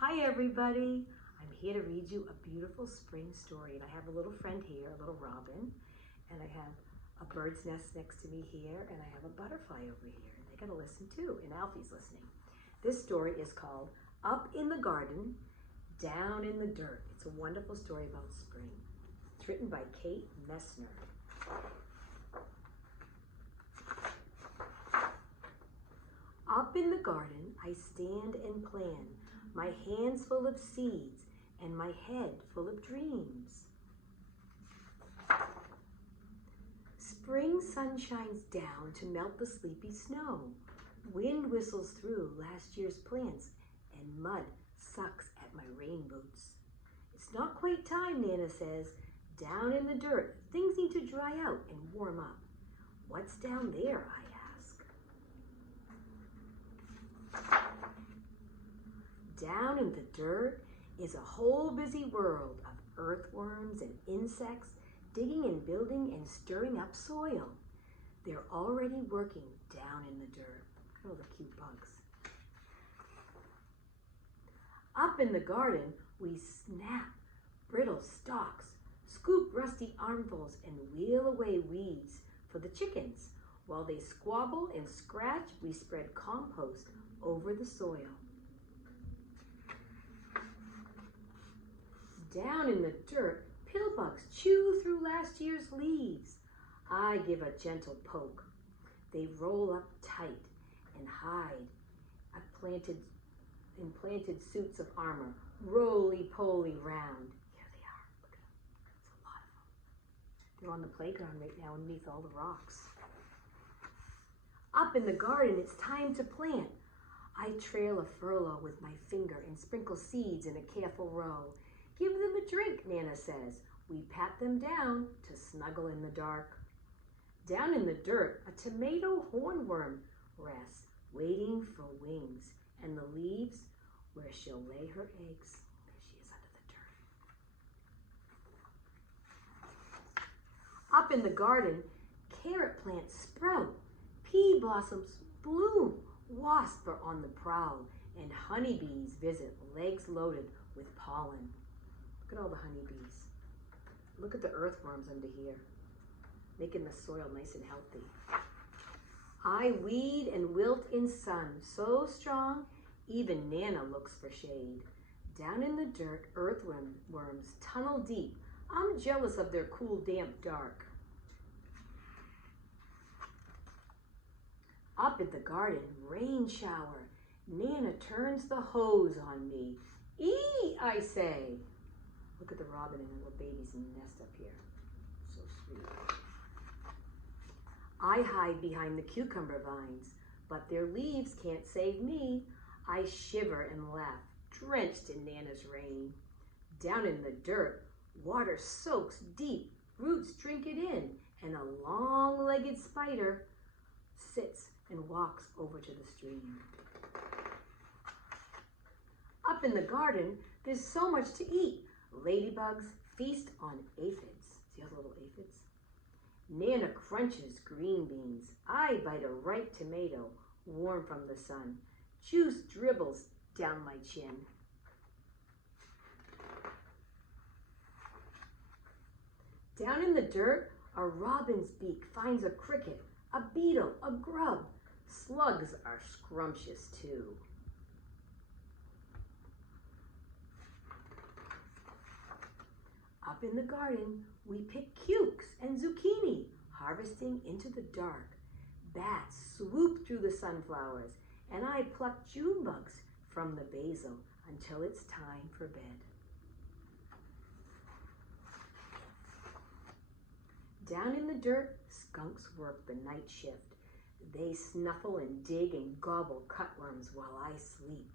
Hi everybody, I'm here to read you a beautiful spring story, and I have a little friend here, a little robin, and I have a bird's nest next to me here, and I have a butterfly over here, and they gotta listen too, and Alfie's listening. This story is called Up in the Garden, Down in the Dirt. It's a wonderful story about spring. It's written by Kate Messner. Up in the garden I stand and plan, my hands full of seeds and my head full of dreams. Spring sun shines down to melt the sleepy snow. Wind whistles through last year's plants and mud sucks at my rain boots. It's not quite time, Nana says. Down in the dirt, things need to dry out and warm up. What's down there, I ask. Down in the dirt is a whole busy world of earthworms and insects digging and building and stirring up soil. They're already working down in the dirt. Look at all the cute bugs. Up in the garden, we snap brittle stalks, scoop rusty armfuls, and wheel away weeds for the chickens. While they squabble and scratch, we spread compost over the soil. Down in the dirt, pillbugs chew through last year's leaves. I give a gentle poke. They roll up tight and hide in planted suits of armor, roly-poly round. Here they are. Look at them. There's a lot of them. They're on the playground right now underneath all the rocks. Up in the garden, it's time to plant. I trail a furrow with my finger and sprinkle seeds in a careful row. Give them a drink, Nana says. We pat them down to snuggle in the dark. Down in the dirt, a tomato hornworm rests, waiting for wings, and the leaves where she'll lay her eggs. There she is under the dirt. Up in the garden, carrot plants sprout, pea blossoms bloom, wasps are on the prowl, and honeybees visit, legs loaded with pollen. Look at all the honeybees. Look at the earthworms under here, making the soil nice and healthy. I weed and wilt in sun, so strong, even Nana looks for shade. Down in the dirt, earthworms tunnel deep. I'm jealous of their cool, damp dark. Up at the garden, rain shower. Nana turns the hose on me. Ee, I say. Look at the robin and the little babies in the nest up here. So sweet. I hide behind the cucumber vines, but their leaves can't save me. I shiver and laugh, drenched in Nana's rain. Down in the dirt, water soaks deep, roots drink it in, and a long-legged spider sits and walks over to the stream. Up in the garden, there's so much to eat. Ladybugs feast on aphids. See all the little aphids? Nana crunches green beans. I bite a ripe tomato, warm from the sun. Juice dribbles down my chin. Down in the dirt, a robin's beak finds a cricket, a beetle, a grub. Slugs are scrumptious too. Up in the garden, we pick cukes and zucchini, harvesting into the dark. Bats swoop through the sunflowers, and I pluck June bugs from the basil until it's time for bed. Down in the dirt, skunks work the night shift. They snuffle and dig and gobble cutworms while I sleep.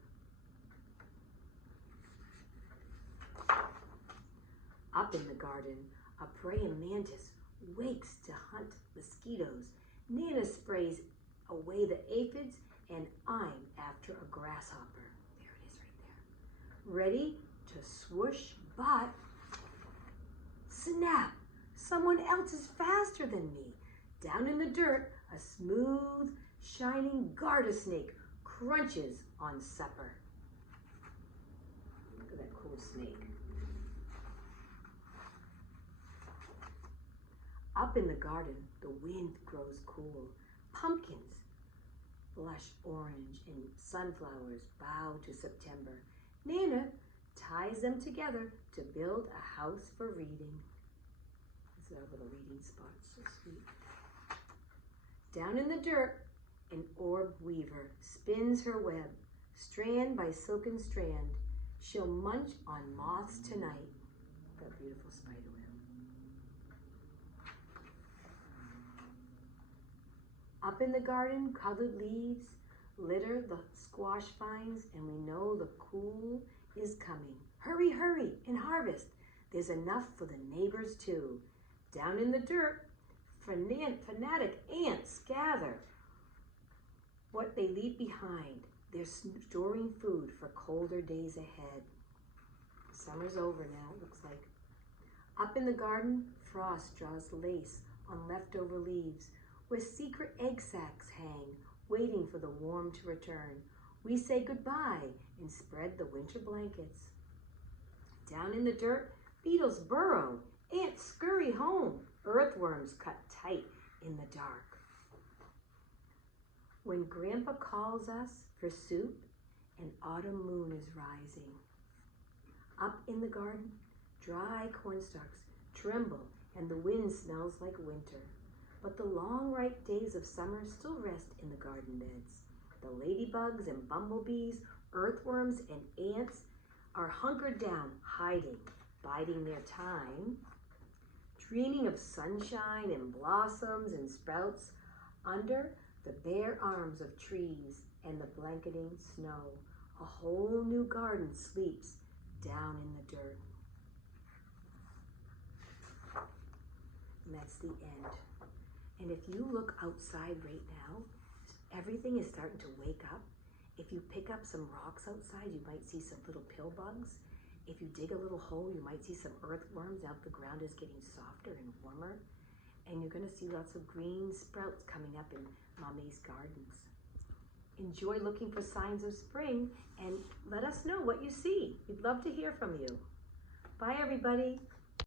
Up in the garden, a praying mantis wakes to hunt mosquitoes. Nana sprays away the aphids, and I'm after a grasshopper. There it is right there. Ready to swoosh, but snap! Someone else is faster than me. Down in the dirt, a smooth, shining garter snake crunches on supper. the snake. Up in the garden, the wind grows cool. Pumpkins blush orange and sunflowers bow to September. Nana ties them together to build a house for reading. This is our little reading spot, so sweet. Down in the dirt, an orb weaver spins her web. Strand by silken strand, she'll munch on moths tonight. That beautiful spider web. Up in the garden, colored leaves litter the squash vines, and we know the cool is coming. Hurry, hurry, and harvest. There's enough for the neighbors too. Down in the dirt, fanatic ants gather what they leave behind. They're storing food for colder days ahead. Summer's over now, it looks like. Up in the garden, frost draws lace on leftover leaves, where secret egg sacs hang, waiting for the warm to return. We say goodbye and spread the winter blankets. Down in the dirt, beetles burrow, ants scurry home, earthworms cut tight in the dark. When Grandpa calls us for soup, an autumn moon is rising. Up in the garden, dry cornstalks tremble and the wind smells like winter. But the long ripe days of summer still rest in the garden beds. The ladybugs and bumblebees, earthworms and ants are hunkered down, hiding, biding their time, dreaming of sunshine and blossoms and sprouts under the bare arms of trees and the blanketing snow. A whole new garden sleeps down in the dirt. And that's the end. And if you look outside right now, everything is starting to wake up. If you pick up some rocks outside, you might see some little pill bugs. If you dig a little hole, you might see some earthworms. Now the ground is getting softer and warmer. And you're going to see lots of green sprouts coming up in Mommy's gardens. Enjoy looking for signs of spring and let us know what you see. We'd love to hear from you. Bye, everybody.